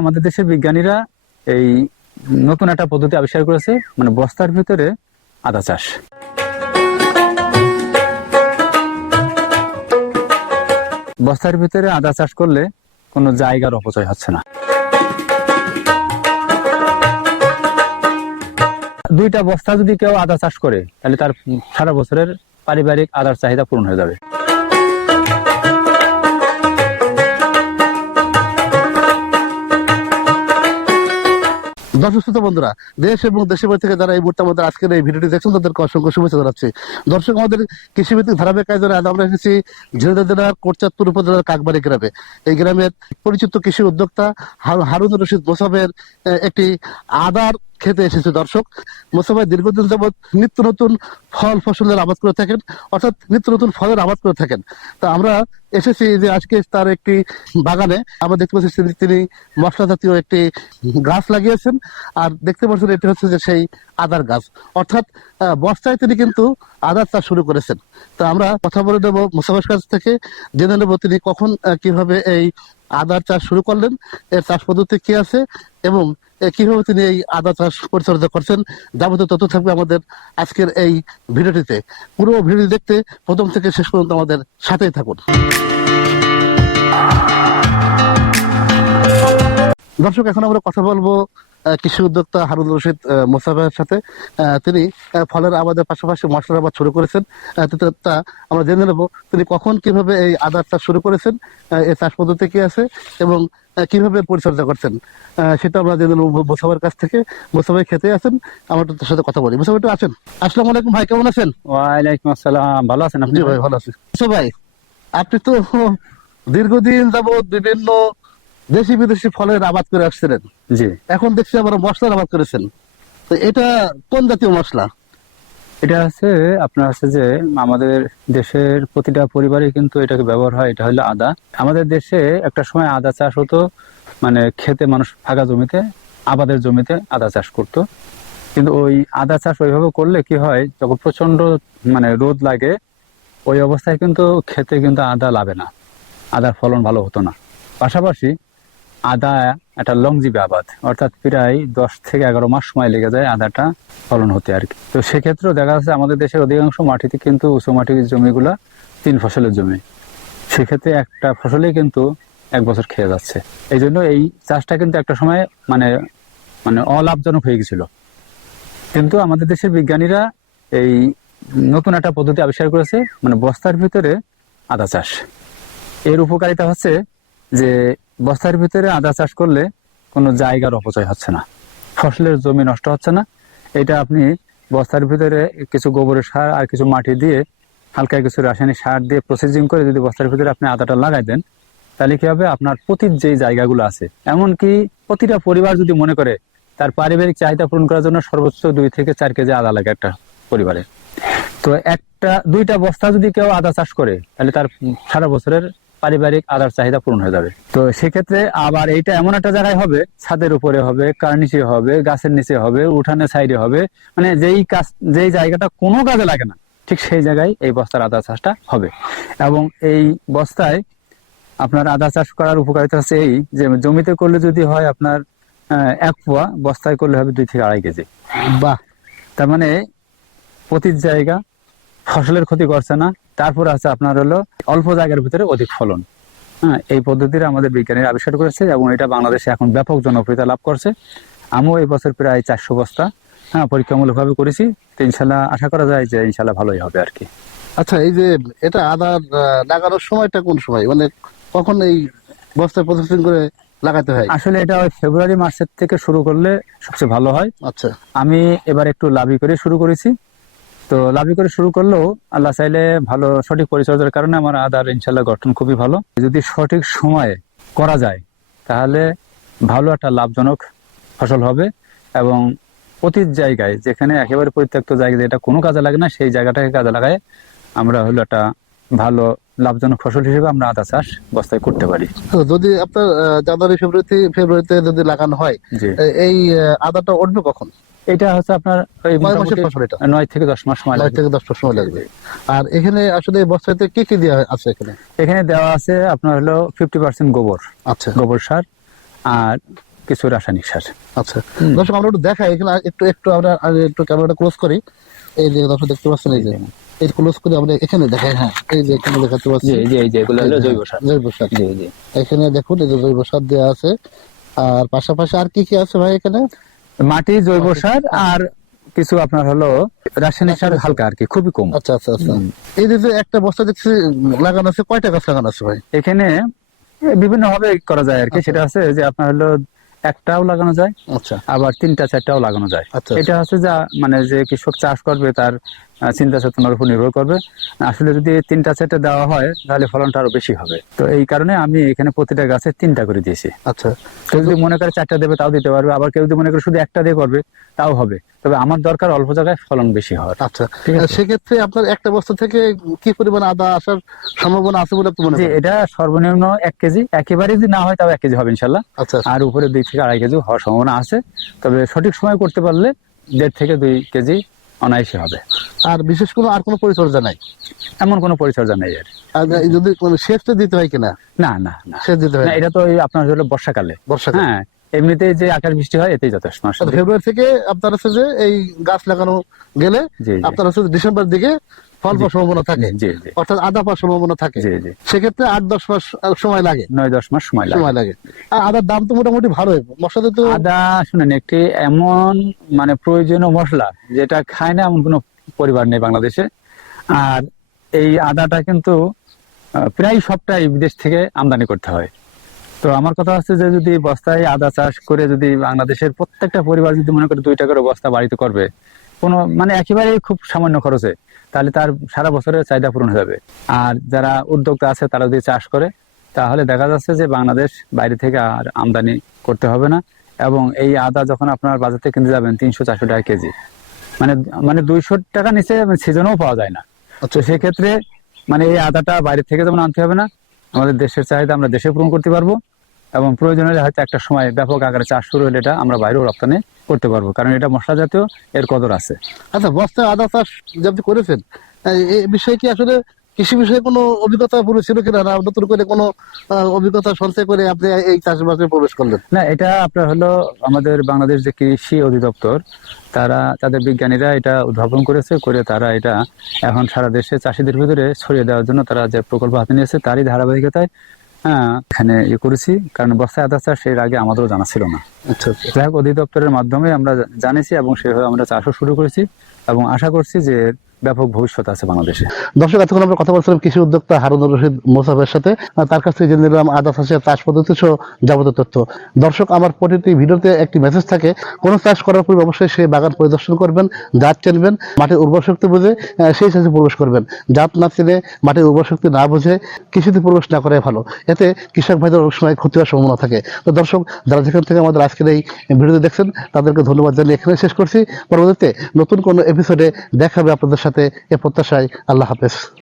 আমাদের দেশের বিজ্ঞানীরা এই নতুন একটা পদ্ধতি আবিষ্কার করেছে, মানে বস্তার ভিতরে আদা চাষ। বস্তার ভিতরে আদা চাষ করলে কোনো জায়গার অপচয় হচ্ছে না। দুইটা বস্তা যদি কেউ আদা চাষ করে তাহলে তার সারা বছরের পারিবারিক আদার চাহিদা পূরণ হয়ে যাবে। দর্শক শ্রোতা বন্ধুরা, দেশ এবং দেশের বাইরে থেকে যারা এই মুহূর্তে আমাদের আজকের এই ভিডিওটি দেখছেন তাদেরকে অসংখ্য শুভেচ্ছা জানাচ্ছি। দর্শক, আমাদের কৃষিভিত্তিক ধারাবাহিক আয়োজনে আজ আমরা এসেছি ঝিনাইদহ জেলার কোটচাঁদপুর উপজেলার কাকবাড়ি গ্রামে। এই গ্রামের পরিচিত কৃষি উদ্যোক্তা হারুন রশিদ মোসাফের একটি আদার খেতে এসেছে। দর্শক, মোসাফাই দীর্ঘদিন যাবৎ নিত্য নতুন ফল ফসলের আবাদ করে থাকেন, অর্থাৎ নিত্য নতুন ফলের আবাদ করে থাকেন। তা আমরা এসেছি যে আজকে তার একটি বাগানে আমরা দেখতে পাচ্ছি তিনি মশলা জাতীয় একটি গাছ লাগিয়েছেন, আর দেখতে পাচ্ছেন এটি হচ্ছে যে সেই আদার গাছ, অর্থাৎ বস্তায় তিনি কিন্তু আদার চাষ শুরু করেছেন। তো আমরা কথা বলে নেব মোসাফার কাছ থেকে, জেনে নেব তিনি কখন কিভাবে এই আদার চাষ শুরু করলেন, এর চাষ পদ্ধতি কি আছে এবং কিভাবে তিনি এই আদা চাষ পরিচর্যা করছেন। যাবতীয় তথ্য থাকবে আমাদের আজকের এই ভিডিওটিতে। পুরো ভিডিও দেখতে প্রথম থেকে শেষ পর্যন্ত আমাদের সাথেই থাকুন। দর্শক, এখন আমরা কথা বলবো কৃষি উদ্যোক্তা হারুন রশিদ মোসাফের সাথে। তিনি ফলের আবাদের পাশাপাশি মশলার আবাদ শুরু করেছেন। তা আমরা জেনে নেব তিনি কখন কিভাবে এই আদার চাষ শুরু করেছেন, এই চাষ পদ্ধতি কি আছে এবং কিভাবে পরিচর্যা করছেন, সেটা আমরা জেনে নেব মোসাফের কাছ থেকে। মোসাফাই খেতে আছেন, আমরা তার সাথে কথা বলি। মোসাফাই একটু আছেন? আসসালামু আলাইকুম ভাই, কেমন আছেন? ওয়ালাইকুম আসসালাম, ভালো আছেন আপনি? ভাই ভালো আছি। ভাই, আপনি তো দীর্ঘদিন যাবৎ বিভিন্ন দেশি বিদেশি ফলের আবাদ করে আসছিলেন, জি। এখন দেখছি আবার মশলার আবাদ করেছেন। তো এটা কোন জাতীয় মশলা? এটা হচ্ছে আপনার হচ্ছে যে আমাদের দেশের প্রতিটা পরিবারে কিন্তু এটাকে ব্যবহার হয়। এটা হলো আদা। আমাদের দেশে একটা সময় আদা চাষ হতো, মানে খেতে মানুষ ফাঁকা জমিতে, আবাদের জমিতে আদা চাষ করত। কিন্তু ওই আদা চাষ ওইভাবে করলে কি হয়, যখন প্রচন্ড মানে রোদ লাগে ওই অবস্থায় কিন্তু খেতে কিন্তু আদা লাগে না, আদার ফলন ভালো হতো না। পাশাপাশি আদা একটা লংজিবি আবাদ, অর্থাৎ প্রায় 10 থেকে 11 মাস সময় লেগে যায় আদাটা ফলন হতে আর কি। তো সেক্ষেত্রেও দেখা যাচ্ছে আমাদের দেশের অধিকাংশ মাটিতে কিন্তু উঁচু মাটির জমিগুলা 3 ফসলের জমি, সেক্ষেত্রে একটা ফসলেই কিন্তু 1 বছর খেয়ে যাচ্ছে। এই জন্য এই চাষটা কিন্তু একটা সময় মানে মানে অলাভজনক হয়ে গেছিল। কিন্তু আমাদের দেশের বিজ্ঞানীরা এই নতুন একটা পদ্ধতি আবিষ্কার করেছে, মানে বস্তার ভিতরে আদা চাষ। এর উপকারিতা হচ্ছে যে বস্তার ভিতরে আদা চাষ করলে কোনো জায়গার অপচয় হচ্ছে না, ফসলের জমি নষ্ট হচ্ছে না। এটা আপনি বস্তার ভিতরে কিছু গোবরের সার আর কিছু মাটি দিয়ে, হালকা কিছু রাসায়নিক সার দিয়ে প্রসেসিং করে যদি বস্তার ভিতরে আপনি আদাটা লাগাই দেন, তাহলে কি হবে, আপনার প্রতির যে জায়গাগুলো আছে, এমনকি প্রতিটা পরিবার যদি মনে করে তার পারিবারিক চাহিদা পূরণ করার জন্য সর্বোচ্চ 2 থেকে 4 কেজি আদা লাগে একটা পরিবারে, তো দুইটা বস্তা যদি কেউ আদা চাষ করে তাহলে তার সারা বছরের পারিবারিক আদার চাহিদা পূরণ হয়ে যাবে। তো সেক্ষেত্রে আবার এইটা এমন একটা জায়গায় হবে, ছাদের উপরে হবে, কার্নিশে হবে, গাছের নিচে হবে, উঠানের সাইডে হবে, মানে যেই জায়গাটা কোনো কাজে লাগে না ঠিক সেই জায়গায় এই বস্তার আদা চাষটা হবে। এবং এই বস্তায় আপনার আদা চাষ করার উপকারিতা হচ্ছে এই যে জমিতে করলে যদি হয় আপনার 1 পোয়া, বস্তায় করলে হবে 2 থেকে 2.5 কেজি। বাহ! তার মানে প্রতি জায়গা ফসলের ক্ষতি করছে না, তারপর আছে আপনার হলো অল্প জায়গার ভিতরে অধিক ফলন। হ্যাঁ, এই পদ্ধতিটা আমাদের বিজ্ঞানীরা আবিষ্কার করেছে এবং এটা বাংলাদেশে এখন ব্যাপক জনপ্রিয়তা লাভ করছে। আমিও এই বছর প্রায় 400 বস্তা পরীক্ষামূলক ভাবে করেছি। তো ইনশাল্লাহ আশা করা যায় যে ইনশাল্লাহ ভালোই হবে আর কি। আচ্ছা, এই যে এটা আদার লাগানোর সময়টা কোন সময়, মানে কখন এই বস্তায় প্রসেসিং করে লাগাতে হয়? আসলে এটা ওই ফেব্রুয়ারি মাসের থেকে শুরু করলে সবচেয়ে ভালো হয়। আচ্ছা, আমি এবার একটু লাভি করে শুরু করেছি। তো লাভি করে শুরু করলেও আল্লাহ চাইলে ভালো সঠিক পরিচর্যার কারণে আমার আদার ইনশাল্লাহ গঠন খুবই ভালো। যদি সঠিক সময়ে করা যায় তাহলে ভালো একটা লাভজনক ফসল হবে এবং প্রতি জায়গায় যেখানে একেবারে পরিত্যক্ত জায়গা যেটা কোনো কাজে লাগে না সেই জায়গাটাকে কাজে লাগায় আমরা হলো একটা ভালো লাভজনক ফসল হিসেবে আমরা আদা চাষ বস্তায় করতে পারি। যদি আপনার জানুয়ারি ফেব্রুয়ারিতে যদি লাগানো হয়, এই আদাটা উঠবে কখন? এটা হচ্ছে আপনার 9 থেকে 10 মাস সময় লাগবে। আর এখানে আসলে বস্তাতে কি দেওয়া আছে? এখানে দেওয়া আছে আপনার হলো 50% গোবর, আচ্ছা, গোবর সার, আর কিছু রাসায়নিক সার। আচ্ছা দর্শক আমরা একটু দেখাই এখানে একটু একটু আমরা একটু ক্যামেরাটা ক্লোজ করি। এই যে দর্শক দেখতে পাচ্ছেন, এই যে এই ক্লোজ করে আমরা এখানে দেখাই। হ্যাঁ এই যে এখানে দেখাতে পাচ্ছি, এই যে এগুলো হলো জৈব সার। জৈব সার, জি জি। এখানে দেখুন এই যে জৈব সার দেওয়া আছে। আর পাশাপাশি আর কি কি আছে ভাই এখানে? মাটি, জৈব সার আর কিছু আপনার হলো রাসায়নিক সার হালকা আর কি, খুবই কম। আচ্ছা আচ্ছা আচ্ছা। এই যে একটা বস্তা দেখছি লাগানো আছে, কয়টা গাছ লাগানো আছে ভাই? এখানে বিভিন্ন ভাবে করা যায় আর কি। সেটা আছে যে আপনার হলো একটাও লাগানো যায়, আচ্ছা আবার 3টা 4টাও লাগানো যায়। আচ্ছা। এটা হচ্ছে যা মানে যে কৃষক চাষ করবে তার চিন্তা চেতনার উপর নির্ভর করবে। আসলে যদি 3টা 4টা দেওয়া হয় তাহলে ফলনটা আরো বেশি হবে। তো এই কারণে আমি এখানে প্রতিটা গাছে 3টা করে দিয়েছি। আচ্ছা কেউ যদি মনে করে 4টা দেবে তাও দিতে পারবে, আবার কেউ যদি মনে করে শুধু একটা দিয়ে করবে তাও হবে। তবে আমার দরকার অল্প জায়গায় ফলন বেশি হওয়ার। আচ্ছা, ঠিক আছে। সেক্ষেত্রে আপনার একটা বস্তা থেকে কি পরিমাণ আদা আসার সম্ভাবনা আছে বলে আপনি মনে যে করেন? এটা সর্বনিম্ন 1 কেজি, একেবারে যদি না হয় তাও 1 কেজি হবে ইনশাল্লাহ। আচ্ছা আর উপরে 2 থেকে 2.5 কেজি হওয়ার সম্ভাবনা আছে। তবে সঠিক সময় করতে পারলে 1.5 থেকে 2 কেজি অনায়াসে হবে। আর বিশেষ কোনো আর কোনো পরিচর্যা নাই? এমন কোনো পরিচর্যা নেই আর। আর যদি কোনো সেচটা দিতে হয় কিনা? না না না সেচ দিতে হয় না, না? এটা তো এই আপনার হলো বর্ষাকালে। বর্ষাকালে। হ্যাঁ, এমনিতেই যে আকাশ বৃষ্টি হয় এতেই যথেষ্ট। মাশাআল্লাহ। ফেব্রুয়ারি থেকে আপনার হচ্ছে যে এই গাছ লাগানো গেলে জি জি আপনার হচ্ছে ডিসেম্বর দিকে ফল পাওয়ার সম্ভাবনা থাকে, জি জি অর্থাৎ আদা পাওয়ার সম্ভাবনা থাকে। জি জি। সেক্ষেত্রে 8-10 মাস সময় লাগে। 9-10 মাস সময় লাগে। সময় লাগে। আর আদার দাম তো মোটামুটি ভালোই, মশলাতে তো। আদা শুনেন, একটি এমন মানে প্রয়োজনীয় মশলা যেটা খায় না এমন কোনো পরিবার নেই বাংলাদেশে। আর এই আদাটা কিন্তু প্রায় সবটাই বিদেশ থেকে আমদানি করতে হয়। তো আমার কথা হচ্ছে যে যদি বস্তায় আদা চাষ করে যদি বাংলাদেশের প্রত্যেকটা পরিবার যদি মনে করে 2টা করে বস্তা বাড়িতে করবে, কোনো মানে একেবারেই খুব সামান্য খরচে, তাহলে তার সারা বছরের চাহিদা পূরণ হয়ে যাবে। আর যারা উদ্যোক্তা আছে তারা যদি চাষ করে তাহলে দেখা যাচ্ছে যে বাংলাদেশ বাইরে থেকে আর আমদানি করতে হবে না। এবং এই আদা যখন আপনার বাজার থেকে কিনতে যাবেন 300-400 টাকা কেজি, মানে মানে 200 টাকা নিচে সিজনেও পাওয়া যায় না। তো সেক্ষেত্রে মানে এই আদাটা বাইরে থেকে যেমন আনতে হবে না, আমাদের দেশের চাহিদা আমরা দেশে পূরণ করতে পারবো। এবং প্রয়োজন হলে হয়তো একটা সময় ব্যাপক আকারে চাষ শুরু হলে এটা আমরা বাইরেও রপ্তানি করতে পারবো, কারণ এটা মশলা জাতীয়, এর কদর আছে। আচ্ছা, বস্তায় আদা চাষ যে আপনি করেছেন, এই বিষয়ে কি আসলে কৃষি বিষয়ে কোনো অভিজ্ঞতা পূর্বে ছিল কিনা, না নতুন করে কোনো অভিজ্ঞতা সঞ্চয় করে আপনি এই চাষবাসে প্রবেশ করলেন? না, এটা আপনার হলো আমাদের বাংলাদেশ যে কৃষি অধিদপ্তর, তারা তাদের বিজ্ঞানীরা এটা উদ্ভাবন করেছে, করে তারা এটা এখন সারা দেশে চাষিদের ভিতরে ছড়িয়ে দেওয়ার জন্য তারা যে প্রকল্প হাতে নিয়েছে তারই ধারাবাহিকতায় এখানে করেছি। কারণ বস্তায় আদা চাষ এর আগে আমাদেরও জানা ছিল না। আচ্ছা যাই হোক, অধিদপ্তরের মাধ্যমে আমরা জানিছি এবং সেভাবে আমরা চাষও শুরু করেছি এবং আশা করছি যে ব্যাপক ভবিষ্যৎ আছে বাংলাদেশে। দর্শক, এতক্ষণ আমরা কথা বলছিলাম কৃষি উদ্যোক্তা হারুনুর রশিদ মোসাফের সাথে। তার কাছ থেকে জেনে নিলাম আদা চাষের চাষ পদ্ধতি সহ যাবতীয় তথ্য। দর্শক, আমার প্রতিটি ভিডিওতে একটি মেসেজ থাকে, কোনো চাষ করার পূর্বে অবশ্যই সেই বাগান পরিদর্শন করবেন, জাত চিনবেন, মাটির উর্বর শক্তি বুঝে সেই চাষে প্রবেশ করবেন। জাত না চিনে, মাটির উর্বর শক্তি না বুঝে কৃষিতে প্রবেশ না করাই ভালো, এতে কৃষক ভাইদের অনেক সময় ক্ষতি হওয়ার সম্ভাবনা থাকে। তো দর্শক, যারা যেখান থেকে আমাদের আজকের এই ভিডিওটি দেখছেন তাদেরকে ধন্যবাদ জানিয়ে এখানে শেষ করছি। পরবর্তীতে নতুন কোনো এপিসোডে দেখা হবে আপনাদের সাথে, এ প্রত্যাশায়। আল্লাহ হাফেজ।